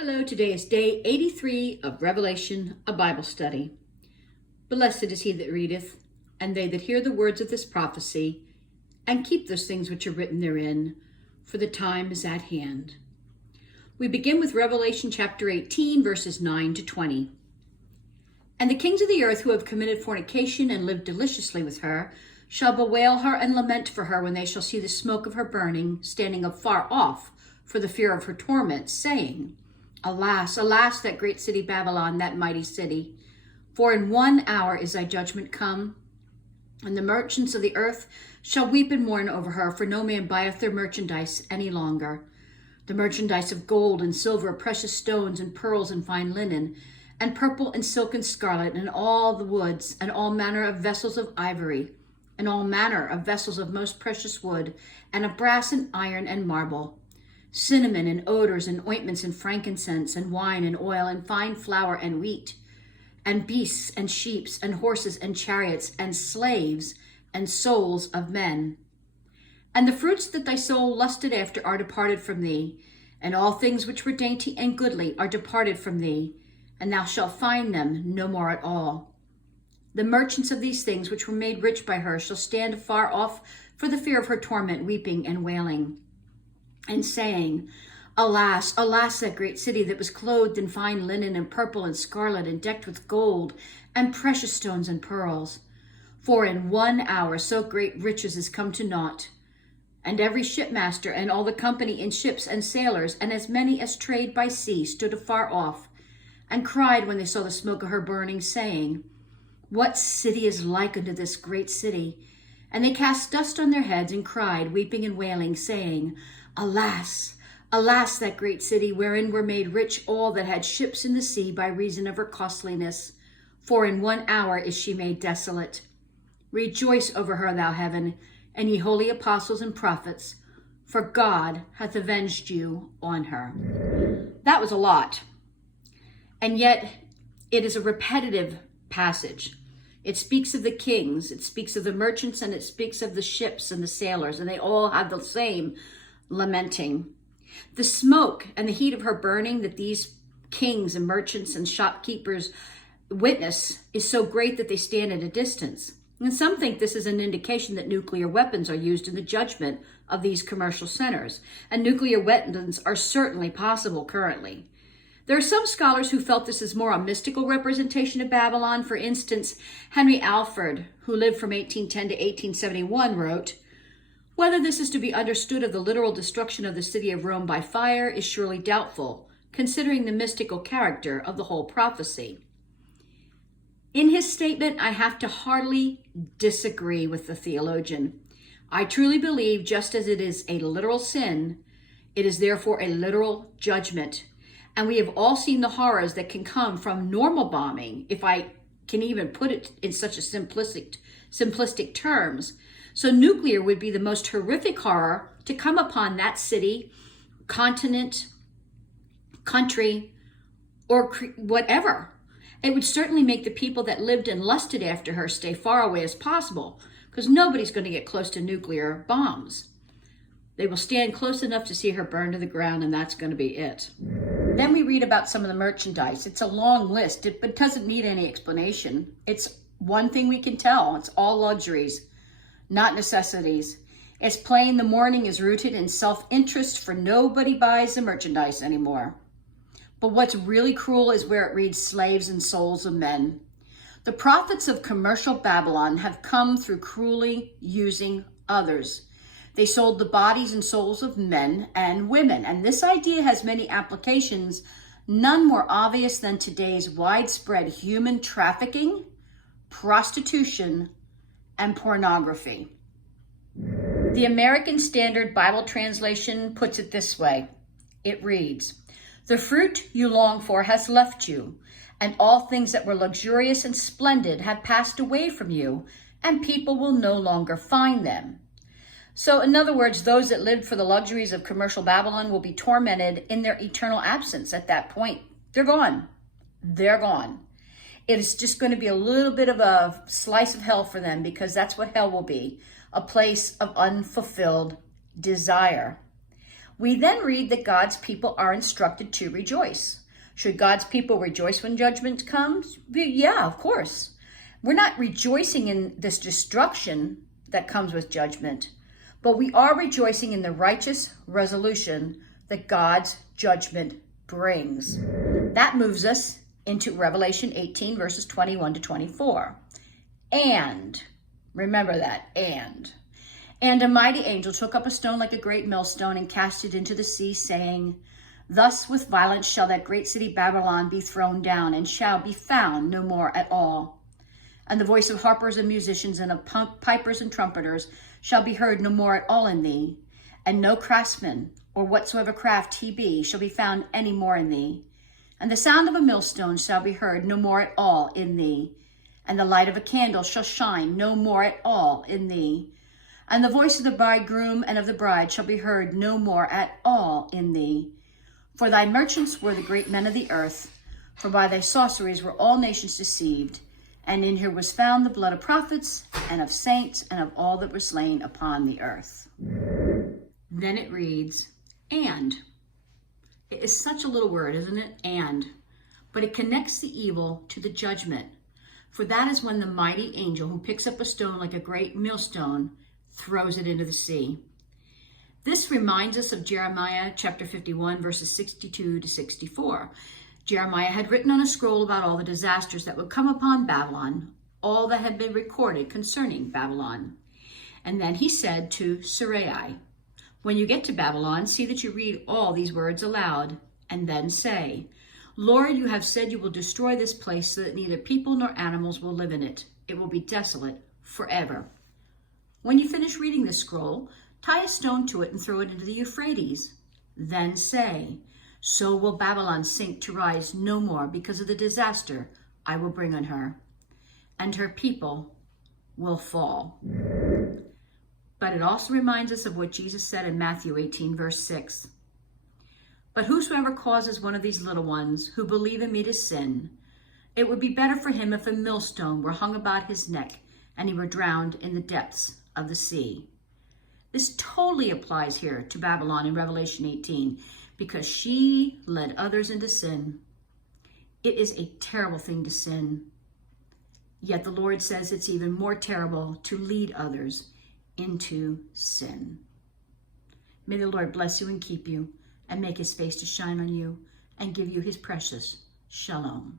Hello, today is day 83 of Revelation, a Bible study. Blessed is he that readeth, and they that hear the words of this prophecy, and keep those things which are written therein, for the time is at hand. We begin with Revelation chapter 18, verses 9 to 20. And the kings of the earth who have committed fornication and lived deliciously with her shall bewail her and lament for her when they shall see the smoke of her burning, standing afar off for the fear of her torment, saying, Alas, alas, that great city Babylon, that mighty city! For in 1 hour is thy judgment come, and the merchants of the earth shall weep and mourn over her, for no man buyeth their merchandise any longer. The merchandise of gold and silver, precious stones and pearls and fine linen, and purple and silk and scarlet, and all the woods, and all manner of vessels of ivory, and all manner of vessels of most precious wood, and of brass and iron and marble, cinnamon and odors and ointments and frankincense and wine and oil and fine flour and wheat, and beasts and sheep and horses and chariots and slaves and souls of men. And the fruits that thy soul lusted after are departed from thee, and all things which were dainty and goodly are departed from thee, and thou shalt find them no more at all. The merchants of these things which were made rich by her shall stand afar off for the fear of her torment, weeping and wailing, and saying, Alas, alas, that great city that was clothed in fine linen and purple and scarlet and decked with gold and precious stones and pearls. For in 1 hour so great riches is come to naught. And every shipmaster and all the company in ships and sailors and as many as trade by sea stood afar off and cried when they saw the smoke of her burning, saying, What city is like unto this great city? And they cast dust on their heads and cried, weeping and wailing, saying, Alas, alas, that great city, wherein were made rich all that had ships in the sea by reason of her costliness. For in 1 hour is she made desolate. Rejoice over her, thou heaven, and ye holy apostles and prophets, for God hath avenged you on her. That was a lot. And yet it is a repetitive passage. It speaks of the kings, it speaks of the merchants, and it speaks of the ships and the sailors, and they all have the same lamenting. The smoke and the heat of her burning that these kings and merchants and shopkeepers witness is so great that they stand at a distance. And some think this is an indication that nuclear weapons are used in the judgment of these commercial centers. And nuclear weapons are certainly possible currently. There are some scholars who felt this is more a mystical representation of Babylon. For instance, Henry Alford, who lived from 1810 to 1871, wrote, Whether this is to be understood of the literal destruction of the city of Rome by fire is surely doubtful, considering the mystical character of the whole prophecy. In his statement, I have to heartily disagree with the theologian. I truly believe just as it is a literal sin, it is therefore a literal judgment. And we have all seen the horrors that can come from normal bombing, if I can even put it in such a simplistic terms. So nuclear would be the most horrific horror to come upon that city, continent, country, or whatever. It would certainly make the people that lived and lusted after her stay far away as possible, because nobody's going to get close to nuclear bombs. They will stand close enough to see her burn to the ground, and that's going to be it. Then we read about some of the merchandise. It's a long list, but it doesn't need any explanation. It's one thing we can tell. It's all luxuries, not necessities. It's plain the mourning is rooted in self-interest, for nobody buys the merchandise anymore. But what's really cruel is where it reads slaves and souls of men. The prophets of commercial Babylon have come through cruelly using others. They sold the bodies and souls of men and women. And this idea has many applications, none more obvious than today's widespread human trafficking, prostitution, and pornography. The American Standard Bible Translation puts it this way. It reads, The fruit you long for has left you, and all things that were luxurious and splendid have passed away from you, and people will no longer find them. So in other words, those that lived for the luxuries of commercial Babylon will be tormented in their eternal absence at that point. They're gone. They're gone. It is just going to be a little bit of a slice of hell for them, because that's what hell will be, a place of unfulfilled desire. We then read that God's people are instructed to rejoice. Should God's people rejoice when judgment comes? Yeah, of course. We're not rejoicing in this destruction that comes with judgment, but we are rejoicing in the righteous resolution that God's judgment brings. That moves us into Revelation 18, verses 21 to 24. And, remember that, and a mighty angel took up a stone like a great millstone and cast it into the sea, saying, Thus with violence shall that great city Babylon be thrown down, and shall be found no more at all. And the voice of harpers and musicians and of pipers and trumpeters shall be heard no more at all in thee. And no craftsman, or whatsoever craft he be, shall be found any more in thee. And the sound of a millstone shall be heard no more at all in thee. And the light of a candle shall shine no more at all in thee. And the voice of the bridegroom and of the bride shall be heard no more at all in thee. For thy merchants were the great men of the earth, for by thy sorceries were all nations deceived. And in her was found the blood of prophets and of saints and of all that were slain upon the earth. Then it reads, and. It is such a little word, isn't it? And. But it connects the evil to the judgment. For that is when the mighty angel who picks up a stone like a great millstone throws it into the sea. This reminds us of Jeremiah chapter 51, verses 62 to 64. Jeremiah had written on a scroll about all the disasters that would come upon Babylon, all that had been recorded concerning Babylon. And then he said to Sarai, when you get to Babylon, see that you read all these words aloud, and then say, Lord, you have said you will destroy this place so that neither people nor animals will live in it. It will be desolate forever. When you finish reading this scroll, tie a stone to it and throw it into the Euphrates. Then say, so will Babylon sink to rise no more because of the disaster I will bring on her, and her people will fall. But it also reminds us of what Jesus said in Matthew 18, verse 6. But whosoever causes one of these little ones who believe in me to sin, it would be better for him if a millstone were hung about his neck and he were drowned in the depths of the sea. This totally applies here to Babylon in Revelation 18 because she led others into sin. It is a terrible thing to sin. Yet the Lord says it's even more terrible to lead others into sin. May the Lord bless you and keep you and make his face to shine on you and give you his precious shalom.